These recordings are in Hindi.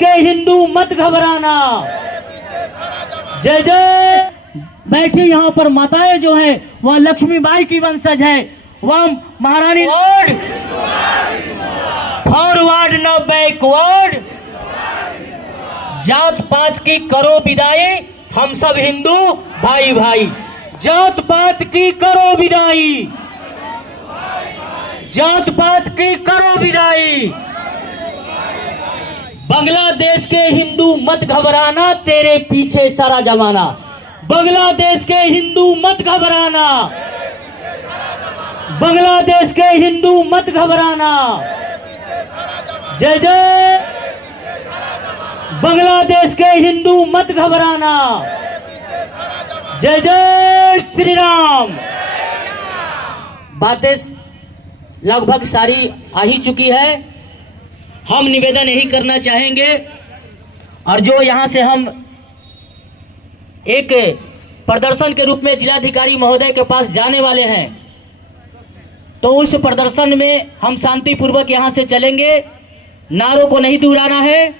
के हिंदू मत घबराना। जय जय। बैठी यहाँ पर माताएं जो है वह लक्ष्मीबाई की वंशज है, वह महारानी। फॉरवर्ड न बैकवर्ड, जात पात की करो विदाई, हम सब हिंदू भाई भाई। जात पात की करो विदाई, जात पात की करो विदाई। बांग्लादेश के हिंदू मत घबराना, तेरे पीछे सारा जमाना। बांग्लादेश के हिंदू मत घबराना, बांग्लादेश के हिंदू मत घबराना। जय जय। बांग्लादेश के हिंदू मत घबराना। जय जय श्री राम। बातें लगभग सारी आ ही चुकी है। हम निवेदन यही करना चाहेंगे, और जो यहाँ से हम एक प्रदर्शन के रूप में जिलाधिकारी महोदय के पास जाने वाले हैं, तो उस प्रदर्शन में हम शांतिपूर्वक यहाँ से चलेंगे। नारों को नहीं दोहराना है,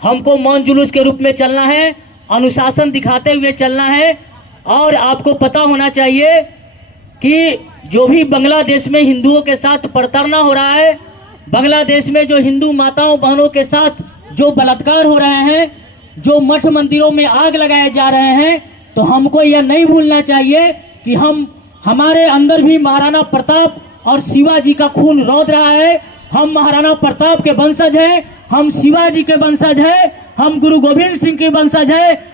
हमको मौन जुलूस के रूप में चलना है, अनुशासन दिखाते हुए चलना है। और आपको पता होना चाहिए कि जो भी बांग्लादेश में हिंदुओं के साथ प्रताड़ना हो रहा है, बांग्लादेश में जो हिंदू माताओं बहनों के साथ जो बलात्कार हो रहे हैं, जो मठ मंदिरों में आग लगाए जा रहे हैं, तो हमको यह नहीं भूलना चाहिए कि हमारे अंदर भी महाराणा प्रताप और शिवाजी का खून रौद रहा है। हम महाराणा प्रताप के वंशज हैं, हम शिवाजी के वंशज हैं, हम गुरु गोविंद सिंह के वंशज हैं।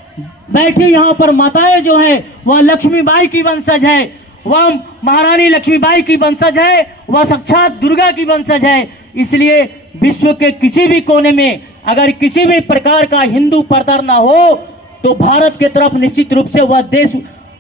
बैठी यहाँ पर माताएं जो है वह लक्ष्मीबाई की वंशज है, वह महारानी लक्ष्मीबाई की वंशज है, वह साक्षात दुर्गा की वंशज है। इसलिए विश्व के किसी भी कोने में अगर किसी भी प्रकार का हिंदू प्रताड़ना हो, तो भारत के तरफ निश्चित रूप से वह देश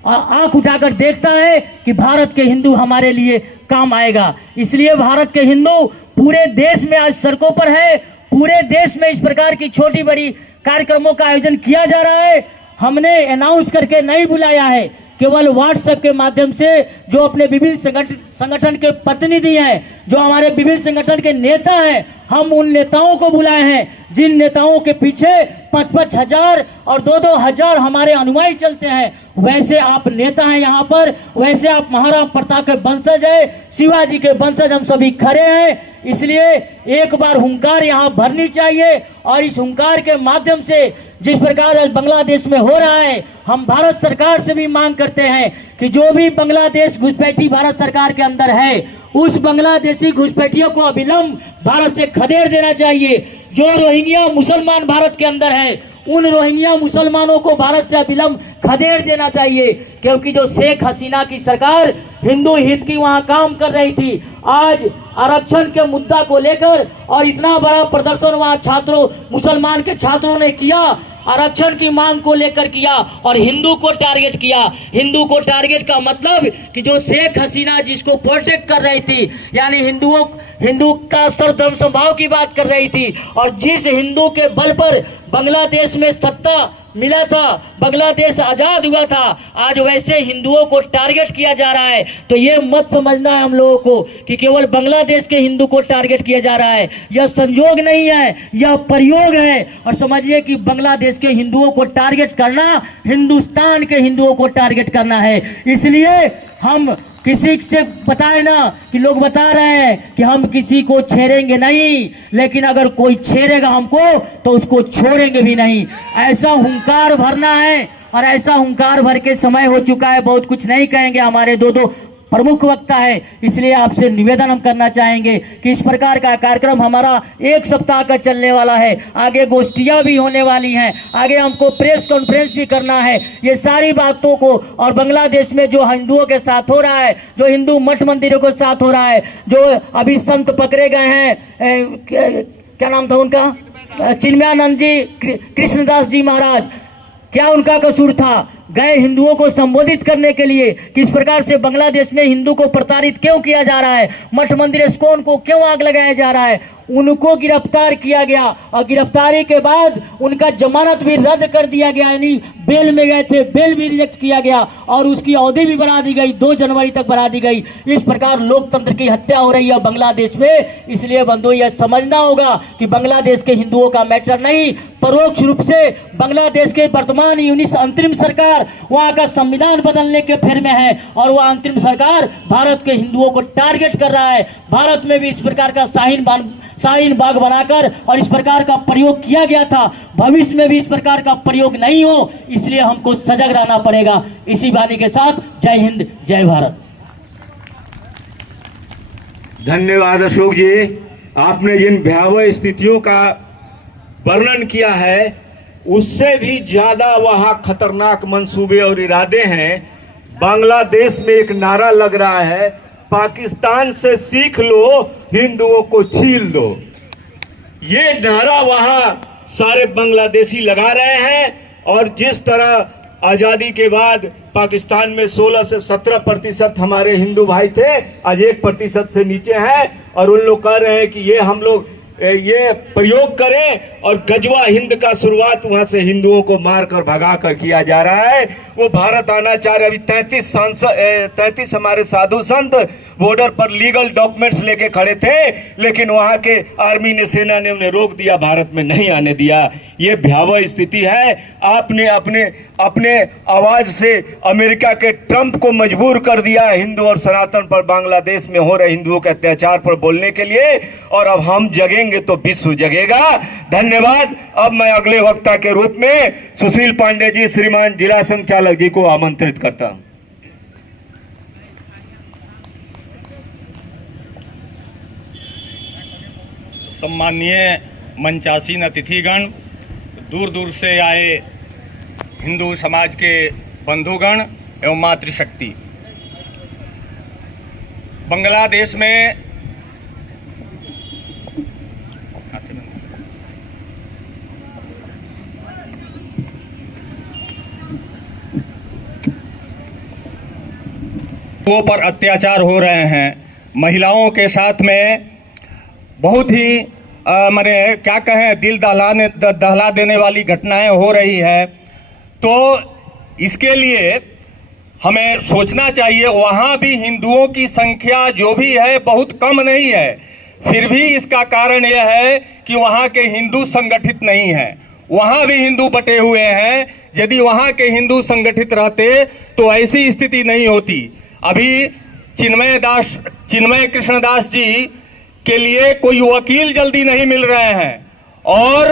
आंख उठाकर देखता है कि भारत के हिंदू हमारे लिए काम आएगा। इसलिए भारत के हिंदू पूरे देश में आज सड़कों पर है। पूरे देश में इस प्रकार की छोटी बड़ी कार्यक्रमों का आयोजन किया जा रहा है। हमने अनाउंस करके नहीं बुलाया है, केवल व्हाट्सएप के माध्यम से जो अपने विभिन्न संगठन के प्रतिनिधि हैं, जो हमारे विभिन्न संगठन के नेता हैं, हम उन नेताओं को बुलाए हैं जिन नेताओं के पीछे 5-5 हजार और 2-2 हजार हमारे अनुयायी चलते हैं। वैसे आप नेता हैं यहाँ पर, वैसे आप महाराणा प्रताप के वंशज है, शिवाजी के वंशज हम सभी खड़े हैं। इसलिए एक बार हुंकार यहाँ भरनी चाहिए, और इस हुंकार के माध्यम से जिस प्रकार आज बांग्लादेश में हो रहा है, हम भारत सरकार से भी मांग करते हैं कि जो भी बांग्लादेश घुसपैठी भारत सरकार के अंदर है, उस बांग्लादेशी घुसपैठियों को अविलंब भारत से खदेड़ देना चाहिए। जो रोहिंग्या मुसलमान भारत के अंदर है, उन रोहिंग्या मुसलमानों को भारत से अविलंब खदेड़ देना चाहिए, क्योंकि जो शेख हसीना की सरकार हिंदू हित की वहां काम कर रही थी, आज आरक्षण के मुद्दा को लेकर और इतना बड़ा प्रदर्शन वहां छात्रों मुसलमान के छात्रों ने किया, आरक्षण की मांग को लेकर किया और हिंदू को टारगेट किया। हिंदू को टारगेट का मतलब कि जो शेख हसीना जिसको प्रोटेक्ट कर रही थी, यानी हिंदू का सर्वधर्म समभाव की बात कर रही थी, और जिस हिंदू के बल पर बांग्लादेश में सत्ता मिला था, बांग्लादेश आजाद हुआ था, आज वैसे हिंदुओं को टारगेट किया जा रहा है। तो ये मत समझना है हम लोगों को कि केवल बांग्लादेश के हिंदू को टारगेट किया जा रहा है। यह संयोग नहीं है, यह प्रयोग है। और समझिए कि बांग्लादेश के हिंदुओं को टारगेट करना हिंदुस्तान के हिंदुओं को टारगेट करना है। इसलिए हम किसी से बताए ना कि लोग बता रहे हैं कि हम किसी को छेड़ेंगे नहीं, लेकिन अगर कोई छेड़ेगा हमको तो उसको छोड़ेंगे भी नहीं। ऐसा हुंकार भरना है, और ऐसा हुंकार भर के समय हो चुका है। बहुत कुछ नहीं कहेंगे, हमारे दो प्रमुख वक्ता है। इसलिए आपसे निवेदन हम करना चाहेंगे कि इस प्रकार का कार्यक्रम हमारा 1 सप्ताह का चलने वाला है। आगे गोष्ठियां भी होने वाली हैं, आगे हमको प्रेस कॉन्फ्रेंस भी करना है। ये सारी बातों को, और बांग्लादेश में जो हिंदुओं के साथ हो रहा है, जो हिंदू मठ मंदिरों के साथ हो रहा है, जो अभी संत पकड़े गए हैं, क्या नाम था उनका, चिन्मयानंद जी, कृष्णदास जी महाराज, क्या उनका कसूर था? गए हिंदुओं को संबोधित करने के लिए। किस प्रकार से बांग्लादेश में हिंदू को प्रताड़ित क्यों किया जा रहा है, मठ मंदिर इस्कॉन को क्यों आग लगाया जा रहा है, उनको गिरफ्तार किया गया और गिरफ्तारी के बाद उनका जमानत भी रद्द कर दिया गया, यानी बेल में गए थे, बेल भी रिजेक्ट किया गया और उसकी अवधि भी बढ़ा दी गई, 2 जनवरी तक बढ़ा दी गई। इस प्रकार लोकतंत्र की हत्या हो रही है बांग्लादेश में। इसलिए बंधुओं यह समझना होगा कि बांग्लादेश के हिंदुओं का मैटर नहीं, परोक्ष रूप से बांग्लादेश के वर्तमान यूनिस अंतरिम सरकार वहां का संविधान बदलने के फेर में है और वह अंतरिम सरकार भारत के हिंदुओं को टारगेट कर रहा है। भारत में भी इस प्रकार का शाहीन बाग बनाकर और इस प्रकार का प्रयोग किया गया था, भविष्य में भी इस प्रकार का प्रयोग नहीं हो, इसलिए हमको सजग रहना पड़ेगा। इसी वाणी के साथ जय हिंद, जय भारत। धन्यवाद अशोक जी, आपने जिन भयावह स्थितियों का वर्णन किया है उससे भी ज्यादा वहां खतरनाक मंसूबे और इरादे हैं। बांग्लादेश में एक नारा लग रहा है, पाकिस्तान से सीख लो, हिंदुओं को छील दो। ये नारा वहां सारे बांग्लादेशी लगा रहे हैं और जिस तरह आजादी के बाद पाकिस्तान में 16 से 17% हमारे हिंदू भाई थे, आज 1% से नीचे हैं और उन लोग कह रहे हैं कि ये हम लोग ये प्रयोग करें और गजवा हिंद का शुरुआत वहां से हिंदुओं को मारकर भगाकर किया जा रहा है। वो भारत आना चाह रहे। अभी 33 हमारे साधु संत बॉर्डर पर लीगल डॉक्यूमेंट्स लेके खड़े थे, लेकिन वहां के आर्मी ने, सेना ने उन्हें रोक दिया, भारत में नहीं आने दिया। ये भयावह स्थिति है। आपने अपने आवाज से अमेरिका के ट्रंप को मजबूर कर दिया हिंदू और सनातन पर, बांग्लादेश में हो रहे हिंदुओं के अत्याचार पर बोलने के लिए, और अब हम जगेंगे तो विश्व जगेगा। धन्यवाद। अब मैं अगले वक्ता के रूप में सुशील पांडे जी, श्रीमान जिला संचालक जी को आमंत्रित करता हूं। सम्माननीय मंचासीन अतिथिगण, दूर दूर से आए हिंदू समाज के बंधुगण एवं मातृशक्ति, बांग्लादेश में पर अत्याचार हो रहे हैं। महिलाओं के साथ में बहुत ही माने क्या कहें, दिल दहला देने वाली घटनाएं हो रही है। तो इसके लिए हमें सोचना चाहिए। वहाँ भी हिंदुओं की संख्या जो भी है बहुत कम नहीं है, फिर भी इसका कारण यह है कि वहाँ के हिंदू संगठित नहीं हैं। वहाँ भी हिंदू बटे हुए हैं। यदि वहाँ के हिंदू संगठित रहते तो ऐसी स्थिति नहीं होती। अभी चिन्मय कृष्णदास जी के लिए कोई वकील जल्दी नहीं मिल रहे हैं और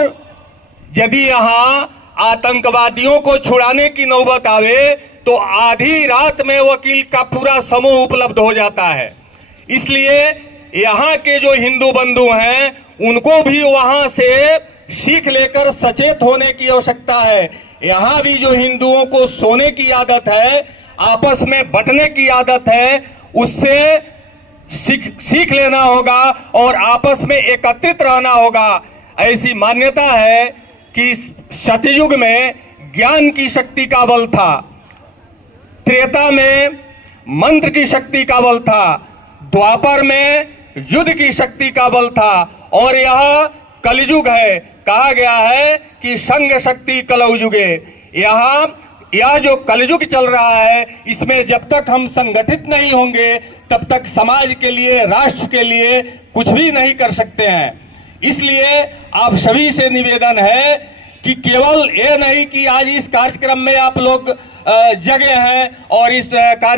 यदि यहाँ आतंकवादियों को छुड़ाने की नौबत आवे तो आधी रात में वकील का पूरा समूह उपलब्ध हो जाता है। इसलिए यहाँ के जो हिंदू बंधु हैं उनको भी वहाँ से सीख लेकर सचेत होने की आवश्यकता है। यहाँ भी जो हिंदुओं को सोने की आदत है, आपस में बंटने की आदत है, उससे सीख लेना होगा और आपस में एकत्रित रहना होगा। ऐसी मान्यता है कि सतयुग में ज्ञान की शक्ति का बल था, त्रेता में मंत्र की शक्ति का बल था, द्वापर में युद्ध की शक्ति का बल था और यह कलयुग है। कहा गया है कि संग शक्ति कलौ युगे। यह जो कलयुग चल रहा है, इसमें जब तक हम संगठित नहीं होंगे तब तक समाज के लिए, राष्ट्र के लिए कुछ भी नहीं कर सकते हैं। इसलिए आप सभी से निवेदन है कि केवल ये नहीं कि आज इस कार्यक्रम में आप लोग जगे हैं और इस कार्य